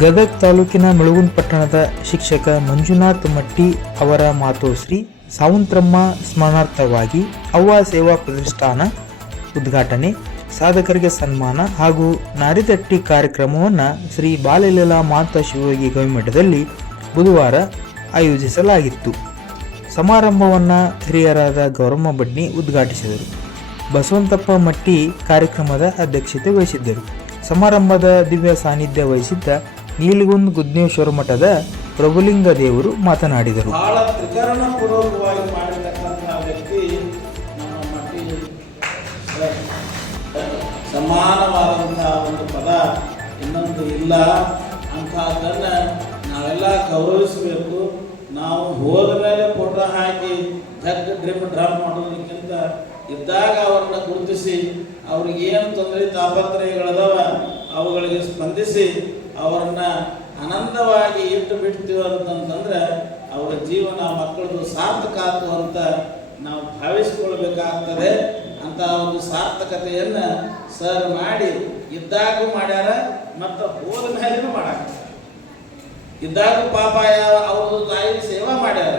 ಗದಗ ತಾಲೂಕಿನ ಮುಳುಗುನ್ ಪಟ್ಟಣದ ಶಿಕ್ಷಕ ಮಂಜುನಾಥ್ ಮಟ್ಟಿ ಅವರ ಮಾತೋಶ್ರೀ ಸಾವಂತ್ರಮ್ಮ ಸ್ಮರಣಾರ್ಥವಾಗಿ ಅವ್ವ ಸೇವಾ ಪ್ರತಿಷ್ಠಾನ ಉದ್ಘಾಟನೆ, ಸಾಧಕರಿಗೆ ಸನ್ಮಾನ ಹಾಗೂ ನಾರಿತಟ್ಟಿ ಕಾರ್ಯಕ್ರಮವನ್ನು ಶ್ರೀ ಬಾಲಲೀಲಾ ಮಾತಾ ಶಿವಯೋಗಿ ಗವಿಮಠದಲ್ಲಿ ಬುಧವಾರ ಆಯೋಜಿಸಲಾಗಿತ್ತು. ಸಮಾರಂಭವನ್ನು ಹಿರಿಯರಾದ ಗೌರಮ್ಮ ಬಡ್ನಿ ಉದ್ಘಾಟಿಸಿದರು. ಬಸವಂತಪ್ಪ ಮಟ್ಟಿ ಕಾರ್ಯಕ್ರಮದ ಅಧ್ಯಕ್ಷತೆ ವಹಿಸಿದ್ದರು. ಸಮಾರಂಭದ ದಿವ್ಯ ಸಾನ್ನಿಧ್ಯ ವಹಿಸಿದ್ದ ನೀಲಗುಂದ್ ಗುದ್ನೇಶ್ವರ ಮಠದ ಪ್ರಭುಲಿಂಗ ದೇವರು ಮಾತನಾಡಿದರು. ಬಹಳ ತ್ರಿಕರಣ ಪೂರ್ವಕವಾಗಿ ಮಾಡಿರ್ತಕ್ಕಂತಹ ವ್ಯಕ್ತಿ ನಮ್ಮ ಮಟ್ಟಿ ಸಮಾನವಾದಂತಹ ಒಂದು ಪದ ಇನ್ನೊಂದು ಇಲ್ಲ ಅಂತಹದ್ದನ್ನ ನಾವೆಲ್ಲ ಗೌರವಿಸಬೇಕು. ನಾವು ಹೋದ ಮೇಲೆ ಫೋಟೋ ಹಾಕಿ ಧಗ್ ಡ್ರಿಮ್ ಡ್ರಾಪ್ ಮಾಡೋದಕ್ಕಿಂತ ಇದ್ದಾಗ ಅವ್ರನ್ನ ಗುರುತಿಸಿ ಅವ್ರಿಗೆ ಏನು ತೊಂದರೆ ತಾಪತ್ರಯಗಳದಾವ ಅವುಗಳಿಗೆ ಸ್ಪಂದಿಸಿ ಅವರನ್ನ ಆನಂದವಾಗಿ ಇಟ್ಟು ಬಿಡ್ತೀವಿ ಅಂತಂತಂದ್ರೆ ಅವರ ಜೀವನ ಮಕ್ಕಳದು ಸಾರ್ಥಕ ಆತು ಅಂತ ನಾವು ಭಾವಿಸ್ಕೊಳ್ಬೇಕಾಗ್ತದೆ ಅಂತ ಒಂದು ಸಾರ್ಥಕತೆಯನ್ನ ಸರ್ ಮಾಡಿ ಇದ್ದಾಗೂ ಮಾಡ್ಯಾರ ಮತ್ತು ಹೋದ ಮೇಲೆ ಮಾಡಾಕ ಇದ್ದಾಗ ಪಾಪ ಯಾವ- ಅವ್ರದ್ದು ತಾಯಿ ಸೇವಾ ಮಾಡ್ಯಾರ.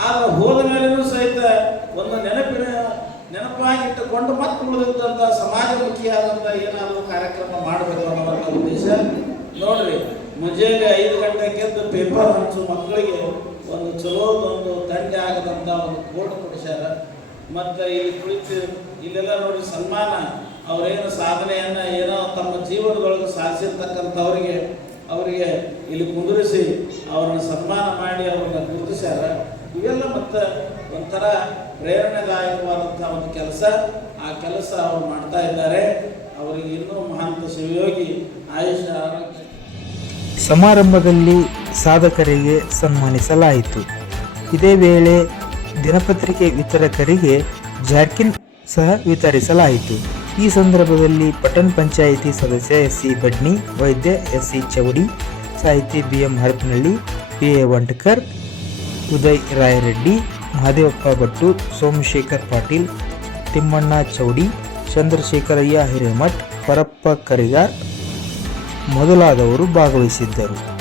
ಆದ್ರೆ ಹೋದ ಮೇಲೂ ಸಹಿತ ಒಂದು ನೆನಪಿನ ನೆನಪಾಗಿಟ್ಟುಕೊಂಡು ಮತ್ತೆ ಉಳಿದಂಥ ಸಮಾಜಮುಖಿಯಾದಂಥ ಏನಾದರೂ ಕಾರ್ಯಕ್ರಮ ಮಾಡಬೇಕು ಅನ್ನೋವಂಥ ಉದ್ದೇಶ ನೋಡ್ರಿ ಮುಂಜಾನೆ ಐದು ಗಂಟೆಗೆ ಎದ್ದು ಪೇಪರ್ ಹಂಚು ಮಕ್ಕಳಿಗೆ ಒಂದು ಚಲೋ ಒಂದು ದಂಡೆ ಆಗದಂತ ಒಂದು ಕೋಟ್ ಕೊಡಿಸ್ಯಾರ. ಮತ್ತು ಇಲ್ಲಿ ಕುಳಿತು ಇಲ್ಲೆಲ್ಲ ನೋಡಿ ಸನ್ಮಾನ, ಅವರೇನು ಸಾಧನೆಯನ್ನು ಏನೋ ತಮ್ಮ ಜೀವನದೊಳಗೆ ಸಾಧಿಸಿರ್ತಕ್ಕಂಥವ್ರಿಗೆ ಅವರಿಗೆ ಇಲ್ಲಿ ಕುದುರಿಸಿ ಅವ್ರನ್ನ ಸನ್ಮಾನ ಮಾಡಿ ಅವ್ರನ್ನ ಗುರುತಿಸ್ಯಾರ. ಇವೆಲ್ಲ ಮತ್ತು ಒಂಥರ ಪ್ರೇರಣೆದಾಯಕವಾದಂಥ ಒಂದು ಕೆಲಸ. ಆ ಕೆಲಸ ಅವ್ರು ಮಾಡ್ತಾ ಇದ್ದಾರೆ. ಅವರಿಗೆ ಇನ್ನೂ ಮಹಾಂತ ಶಿವಯೋಗಿ ಆಯುಷ್ಯ ಆರೋಗ್ಯ ಸಮಾರಂಭದಲ್ಲಿ ಸಾಧಕರಿಗೆ ಸನ್ಮಾನಿಸಲಾಯಿತು. ಇದೇ ವೇಳೆ ದಿನಪತ್ರಿಕೆ ವಿತರಕರಿಗೆ ಜಾರ್ಕಿನ್ ಸಹ ವಿತರಿಸಲಾಯಿತು. ಈ ಸಂದರ್ಭದಲ್ಲಿ ಪಟ್ಟಣ ಪಂಚಾಯಿತಿ ಸದಸ್ಯ ಎಸ್ ಸಿ ಬಡ್ನಿ, ವೈದ್ಯ ಎಸ್ ಸಿ ಚೌಡಿ, ಸಾಹಿತಿ B M Harapanahalli, P A Vantakar Uday Rayareddy, Mahadevappa Bhattu, Somashekhar Patil, Timmanna Chaudi, Chandrashekharaiah Hiremath, Parappa Karigar ಮೊದಲಾದವರು ಭಾಗವಹಿಸಿದ್ದರು.